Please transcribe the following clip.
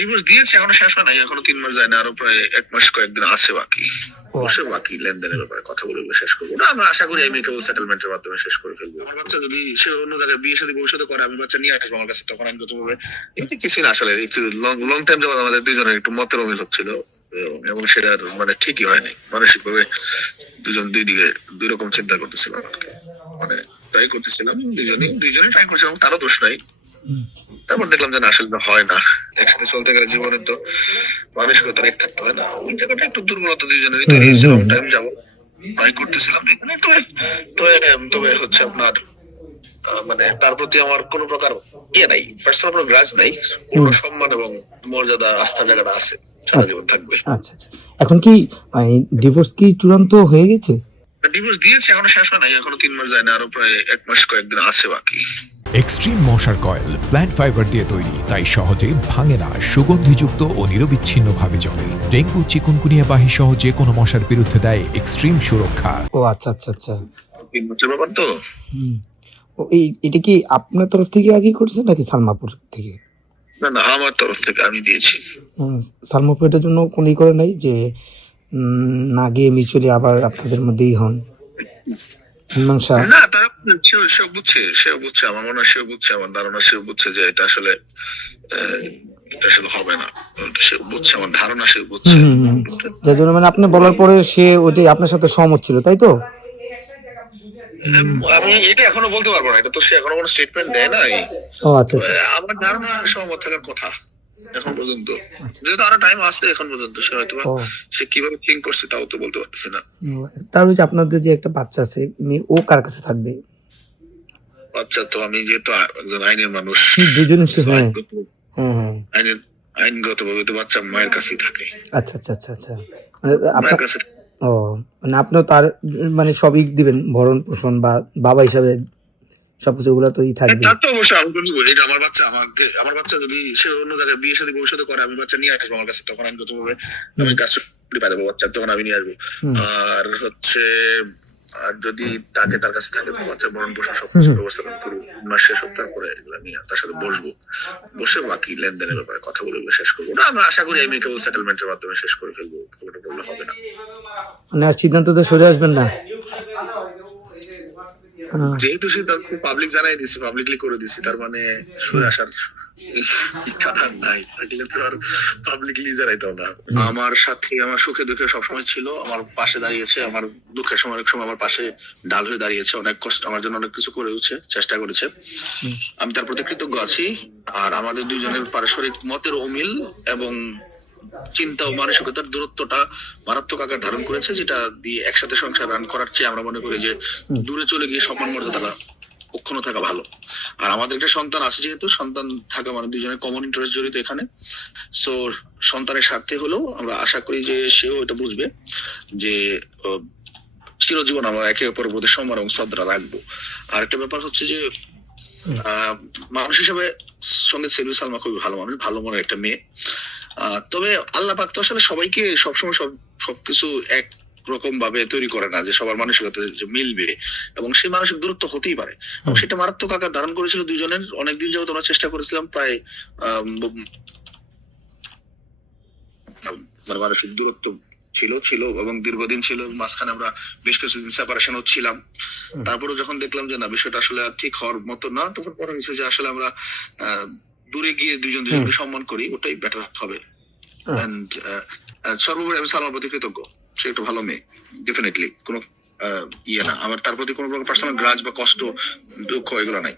Divorce দিয়েছে, এখনো শেষ হয় নাই, এখনো 3 মাস যায় না, আরো প্রায় 1 মাস কয়েকদিন আছে বাকি। ও বসে বাকি লেনদেনের ব্যাপারে কথা বলে শেষ করবো না, আমরা আশা করি এমিকেবল সেটেলমেন্টের মাধ্যমে শেষ করে ফেলবো। আমার বাচ্চা যদি সে অন্য জায়গায় বিয়ে শাদী ভবিষ্যতে করে, আমি বাচ্চা নিয়ে আসবো আমার কাছে, তখন আইনগত ভাবে এতে কিছু না। আসলে একটু লং টাইম যাবত আমাদের দুইজনের একটু মতের অমিল হচ্ছিল, এবং সেটার মানে ঠিকই হয়নি। মানসিক ভাবে দুজন দুই দিকে দুই রকম চিন্তা করতেছিলাম আর কি। মানে ট্রাই করতেছিলাম, দুইজনে ট্রাই করছিলাম, তারও দোষ নাই। তারপর দেখলাম যে না, আসলে হয় না। একসাথে চলতে গেলে জীবনে তো মানসিকতা রেখে থাকতে হয় না, ওই জায়গাটা একটু দুর্বলতা দুইজনেরই তৈরি হয়েছে। লং টাইম যাবো ট্রাই করতেছিলাম এখানে। তবে তবে তবে হচ্ছে আপনার মানে তার প্রতি আমার কোনো প্রকার নাই, পার্সোনাল কোনো গ্রাজ নাই। পূর্ণ সম্মান এবং মর্যাদা, আস্থা জায়গাটা আছে, সারা জীবন থাকবে। আচ্ছা আচ্ছা, এখন কি ডিভোর্স কি চূড়ান্ত হয়ে গেছে? ডিভোর্স দিয়েছে, এখনো শেষ হয় নাই, এখনো 3 মাস যায় না, আরো প্রায় 1 মাস কয়েকদিন আছে বাকি। এক্সট্রিম মশার কয়েল প্ল্যান্ট ফাইবার দিয়ে তৈরি, তাই সহজে ভাঙে না, সুগন্ধিযুক্ত ও নিরবিচ্ছিন্নভাবে জ্বলে। ডেঙ্গু, চিকুনগুনিয়া বাহি সহ যে কোনো মশার বিরুদ্ধে দেয় এক্সট্রিম সুরক্ষা। ও আচ্ছা আচ্ছা আচ্ছা, 3 বছর ব্যাপার তো। ও এটা কি আপনার তরফ থেকে আগে করেছেন নাকি সালমাপুর থেকে? না না, আমার তরফ থেকে আমি দিয়েছি। সালমাপুর এটার জন্য কোনো করে নাই যে না গিয়ে মিউচুয়ালি আবার আপনাদের মধ্যেই হন মীমাংসা? না, তারা সেও বুঝছে, আমার মনে হয় সেও বুঝছে, আমার ধারণা সেও বুঝছে যে এটা আসলে এটা আসলে হবে না। সে বুঝছে, আমার ধারণা সে বুঝছে। যার জন্য মানে আপনি বলার পরে সে ওইটাই আপনার সাথে সহমত ছিল, তাই তো? আমি এটা এখনো বলতে পারবো না, এটা তো সে এখনো কোনো স্টেটমেন্ট দেয় নাই। ও আচ্ছা, আমার ধারণা সহমত থাকার কথা এখন পর্যন্ত, যেহেতু আরো টাইম আসবে এখন পর্যন্ত। সে হয়তো সে কিভাবে থিঙ্ক করছে তাও তো বলতে পারতেছে না। তার যে আপনাদের যে একটা বাচ্চা আছে, ও কার কাছে থাকবে? আচ্ছা, তো আমি যেহেতু একজন আইনের মানুষ, দুজনে আইনগত ভাবে তো বাচ্চা মায়ের কাছেই থাকে। আচ্ছা আচ্ছা আচ্ছা আচ্ছা, আপনার কাছে। ও মানে আপনিও তার মানে সবই দিবেন, ভরণ পোষণ বা বাবা হিসাবে সবকিছু ওগুলো তো থাকবে। তা তো অবশ্যই আমি বলবো, এটা আমার বাচ্চা। আমার বাচ্চা যদি সে অন্য জায়গায় বিয়ে শাদী ভবিষ্যতে করে, আমি বাচ্চা নিয়ে আসবো আমার কাছে, তখন আইনগত ভাবে আমি কাজ পাই দেবো বাচ্চা, তখন আমি নিয়ে আসবো। আর হচ্ছে আর যদি তাকে তার কাছে থাকে, তো বাচ্চা ভরণ পোষণ সবকিছু ব্যবস্থাপন করবো। মাস শেষ হোক, তারপরে এগুলা নিয়ে তার সাথে বসবো, বসে বাকি লেনদেনের ব্যাপারে কথা বলে শেষ করবো না, আমরা আশা করি এমিকেবল সেটেলমেন্টের মাধ্যমে শেষ করে ফেলবো, কোনো প্রবলেম হবে না। মানে আর সিদ্ধান্ততে সরে আসবেন না? যেহেতু সিদ্ধান্ত পাবলিক জানাই দিছি, পাবলিকলি করে দিছি, তার মানে সরে আসার ইচ্ছাটা নাই, থাকলে তো আর পাবলিকলি জানাইতো না। আমার সাথে আমার সুখে দুঃখে সবসময় ছিল, আমার পাশে দাঁড়িয়েছে, আমার দুঃখের সময় অনেক সময় আমার পাশে ঢাল হয়ে দাঁড়িয়েছে, অনেক কষ্ট আমার জন্য অনেক কিছু করেছে, চেষ্টা করেছে। আমি তার প্রতি কৃতজ্ঞ আছি। আর আমাদের দুইজনের পারস্পরিক মতের অমিল এবং চিন্তা ও মানসিকতার দূরত্বটা মারাত্মক আকার ধারণ করেছে, যেটা দিয়ে একসাথে সংসার রান করার চেয়ে আমরা মনে করি যে দূরে চলে গিয়ে সম্মান মর্যাদাটা অক্ষুণ্ণ থাকা ভালো। আর আমাদের একটা সন্তান আছে, যেহেতু সন্তান থাকা মানে দুজনের কমন ইন্টারেস্ট জড়িত এখানে। সো সন্তানের স্বার্থে হলেও আমরা আশা করি যে সেও এটা বুঝবে যে চিরজীবন আমরা একে অপরের প্রতি সম্মান এবং শ্রদ্ধা রাখবো। আর একটা ব্যাপার হচ্ছে যে মানুষ হিসেবে সঙ্গীত সেলভি সালমা খুবই ভালো মানুষ, ভালো মনের একটা মেয়ে। তবে আল্লাহ পাক তো আসলে সবাইকে সবসময় সবকিছু এক রকম ভাবে তৈরি করে না যে সবার মানসিকতা মিলবে, এবং সেই মানসিক দূরত্ব হতেই পারে, এবং সেটা মারাত্মক আকার ধারণ করেছিল দুইজনের। অনেকদিন যাবত আমরা চেষ্টা করেছিলাম, প্রায় মানে মানসিক দূরত্ব ছিল এবং দীর্ঘদিন ছিল, মাঝখানে আমরা বেশ কিছুদিন সেপারেশনও ছিলাম। তারপরে যখন দেখলাম যে না, বিষয়টা আসলে ঠিক হওয়ার মতো না, তখন পরে হয়েছে যে আসলে আমরা দূরে গিয়ে দুজনকে সম্মান করি, ওটাই বেটার হবে। সর্বোপরি আমি সালমার প্রতি কৃতজ্ঞ, সে একটা ভালো মেয়ে, ডেফিনেটলি কোনো ইয়ে না আমার তার প্রতি কোনো প্রকার পার্সোনাল গ্রাজ বা কষ্ট দুঃখ এগুলো নাই।